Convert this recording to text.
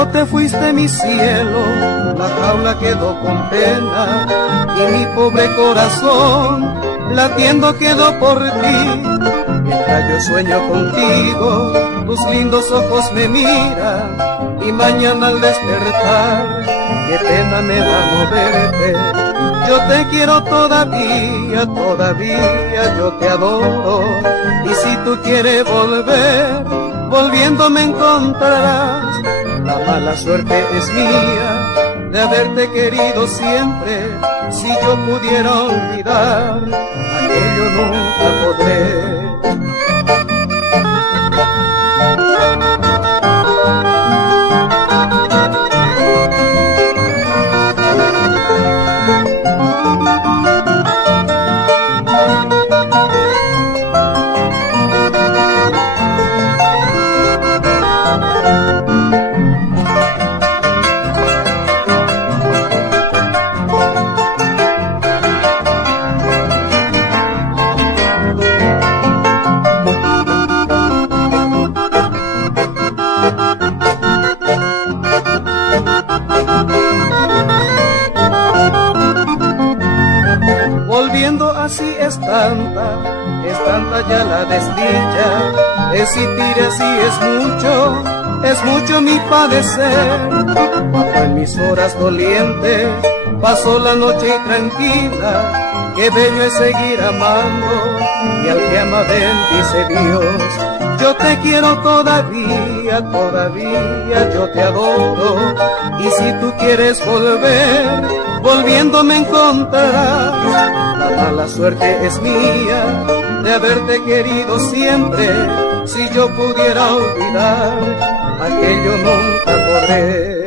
Cuando te fuiste mi cielo, la jaula quedó con pena y mi pobre corazón latiendo quedó por ti. Mientras yo sueño contigo, tus lindos ojos me miran y mañana al despertar, qué pena me da no verte. Yo te quiero todavía, todavía yo te adoro. Y si tú quieres volver, volviendo me encontrarás. La mala suerte es mía de haberte querido siempre. Si yo pudiera olvidar, aquello nunca podré. Volviendo así es tanta ya la desdicha. Existir así es mucho mi padecer. Bajo en mis horas dolientes, paso la noche tranquila. Qué bello es seguir amando, y al que ama bendice Dios. Yo te quiero todavía, todavía yo te adoro. Y si tú quieres volver, volviendo me encontrarás. La mala suerte es mía de haberte querido siempre. Si yo pudiera olvidar, aquello nunca podré.